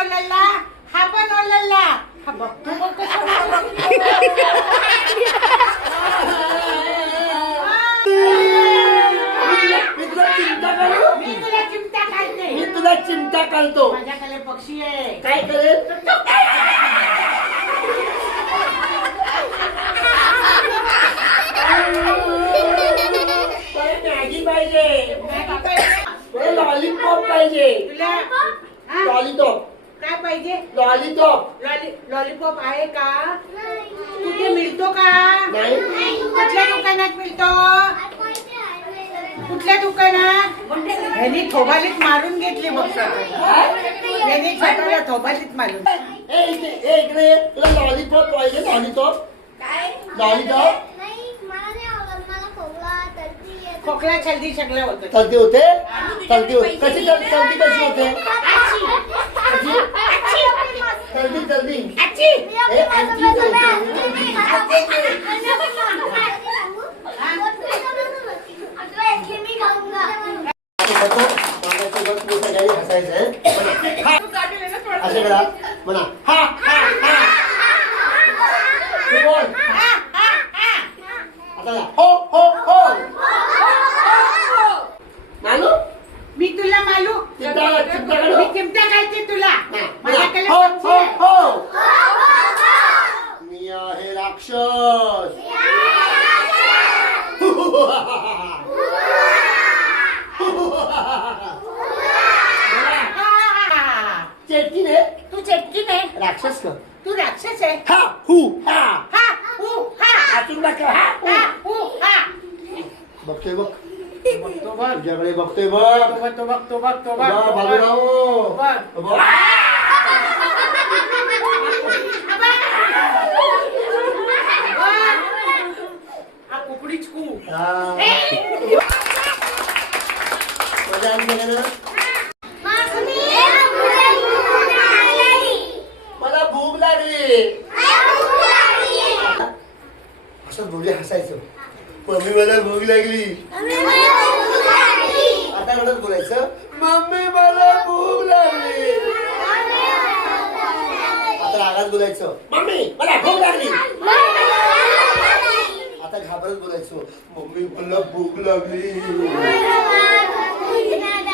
ओलला, हा पण ओलला. हा बघतो बघ कसं मी तुला चिमटा काढते. मी तुला चिमटा काढतो. माझ्याकडे पक्षी आहे. काय करेल? मॅगी पाहिजे, लॉलीपॉप पाहिजे. तुला लॉलीपॉप काय पाहिजे? लॉलीपॉप लॉलीपॉप आहे का? कुठे मिळतो का? नाही. कुठल्या दुकानात मिळतो? कुठल्या दुकानात? ह्यानी थोबालीत मारून घेतली बघ ह्यानी स्वतःला थोबालीत मारून. इकडे तुला लॉलीपॉप पाहिजे. लॉलीपॉप लॉलीपॉप खोकला सर्दी सगळं होतं. सर्दी होते. सर्दी होते. कशी सर्दी कशी होते? सर्दी सर्दी असं करा म्हणा. हा हा हा बोल. आता हो हो हो मालू. मी तुला मालू चिमटा मी चिमटा काढते तुला. माझ्याकडे हो पक्षी हो आहे. हो. मी आहे राक्षस. चेटकीन आहे. तू चटकीन आहे. राक्षस का? तू राक्षस आहे. हा हू हा हा हू हा आतून दाखव. हा हा हू हा. बघतोय बघ. बघतो बघ. तुझ्याकडे बघतोय बघ. बघतो बघतो बघतो बाबूराव. बघ. हा कुकडीच कू. मजा आली सगळ्यांना. मला भूक लागली. असं बोलले हसायचं. मम्मी मला भूक लागली. आता म्हणत बोलायचं मम्मी मला भूक लागली. आता रागात बोलायचं मम्मी मला भूक लागली. आता घाबरत बोलायचं मम्मी मला भूक लागली.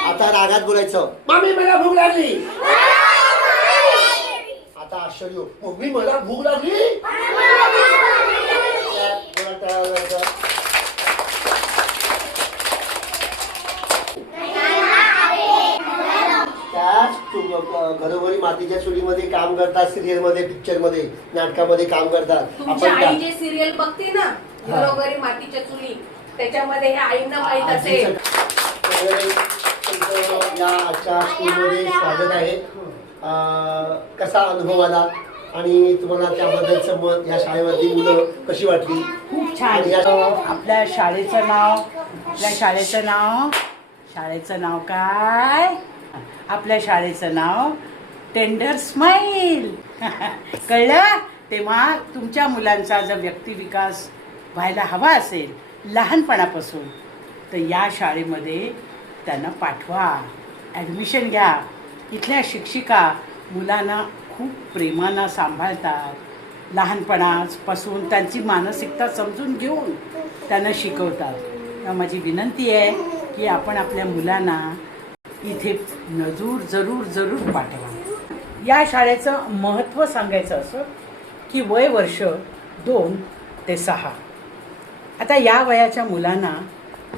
आता रागात बोलायचं मम्मी मला भूक लागली. आता आश्चर्य मम्मी मला भूक लागली. घरोघरी मातीच्या चुलीमध्ये काम करतात. सिरियल मध्ये, पिक्चर मध्ये, नाटकामध्ये काम करतात. तुमची आई जे सिरियल बघते ना घरोघरी मातीच्या चुली, त्याच्यामध्ये हे आईंना माहित असेल. या आजच्या स्कूलमध्ये स्वागत आहे. कसा अनुभव आला आणि तुम्हाला त्याबद्दलचं मत, या शाळेमधली मुलं कशी वाटली? खूप छान. आपल्या शाळेचं नाव काय? आपल्या शाळेचं नाव टेंडर स्माईल. कळलं? तेव्हा तुमच्या मुलांचा जर व्यक्तिविकास व्हायला हवा असेल लहानपणापासून तर या शाळेमध्ये त्यांना पाठवा. ॲडमिशन घ्या. इथल्या शिक्षिका मुलांना खूप प्रेमानं सांभाळतात. लहानपणापासून त्यांची मानसिकता समजून घेऊन त्यांना शिकवतात. तेव्हा माझी विनंती आहे की आपण आपल्या मुलांना इथे जरूर पाठवा. या शाळेचं महत्त्व सांगायचं असं की वय वर्ष 2 ते 6. आता या वयाच्या मुलांना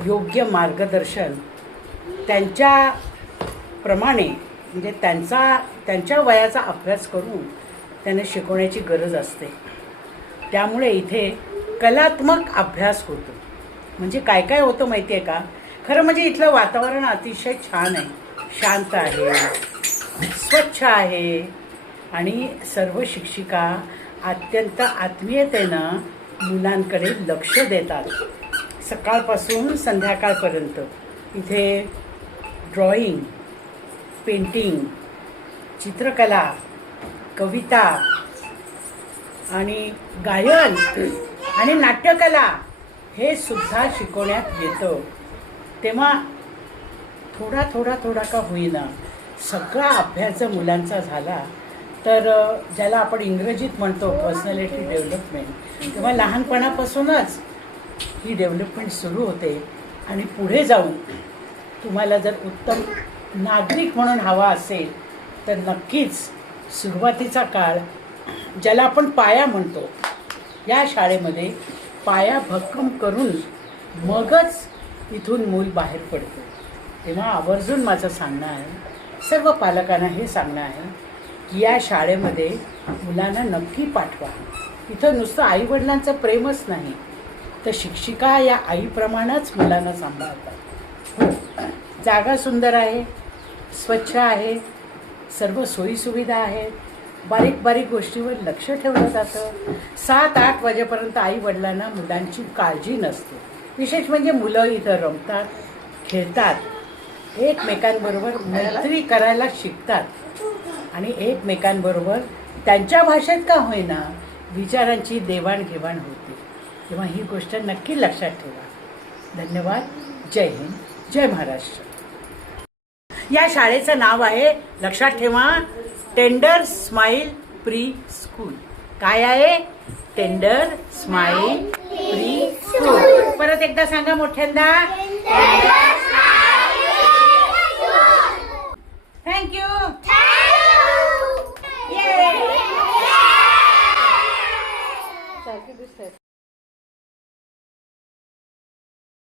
योग्य मार्गदर्शन त्यांच्याप्रमाणे म्हणजे त्यांच्या वयाचा अभ्यास करून त्यांना शिकवण्याची गरज असते. त्यामुळे इथे कलात्मक अभ्यास होतो. म्हणजे काय काय होतं माहिती आहे का? खरं म्हणजे इथलं वातावरण अतिशय छान आहे. शांत आहे, स्वच्छ आहे आणि सर्व शिक्षिका अत्यंत आत्मीयतेनं मुलांकडे लक्ष देतात. सकाळपासून संध्याकाळपर्यंत इथे ड्रॉइंग, पेंटिंग, चित्रकला, कविता आणि गायन आणि नाट्यकला हे सुद्धा शिकवण्यात येतं. तेव्हा थोडा का होईना सगळा अभ्यास जर मुलांचा झाला तर ज्याला आपण इंग्रजीत म्हणतो पर्सनॅलिटी डेव्हलपमेंट, तेव्हा लहानपणापासूनच ही डेव्हलपमेंट सुरू होते. आणि पुढे जाऊन तुम्हाला जर उत्तम नागरिक म्हणून हवा असेल तर नक्कीच सुरुवातीचा काळ ज्याला आपण पाया म्हणतो, या शाळेमध्ये पाया भक्कम करून मगच इथून मूल बाहेर पडतो. तेव्हा आवर्जून माझं सांगणं आहे, सर्व पालकांना हे सांगणं आहे की या शाळेमध्ये मुलांना नक्की पाठवा. इथं नुसतं आईवडिलांचं प्रेमच नाही तर शिक्षिका या आईप्रमाणेच मुलांना सांभाळतात. हो, जागा सुंदर आहे, स्वच्छ आहे, सर्व सोयीसुविधा आहेत, बारीक बारीक गोष्टीवर लक्ष ठेवलं जातं. 7-8 वाजेपर्यंत आईवडिलांना मुलांची काळजी नसते. विशेष म्हणजे मुलं इथं रमतात, खेळतात, एकमेकांबरोबर मैत्री करायला शिकतात आणि एकमेकांबरोबर त्यांच्या भाषेत का होईना विचारांची देवाणघेवाण होते. तेव्हा ही गोष्ट नक्की लक्षात ठेवा. धन्यवाद. जय हिंद, जय महाराष्ट्र. या शाळेचं नाव आहे, लक्षात ठेवा, टेंडर स्माईल प्री स्कूल. काय आहे? Tender smile pre school. परत एकदा सांगा मोठ्यांदा.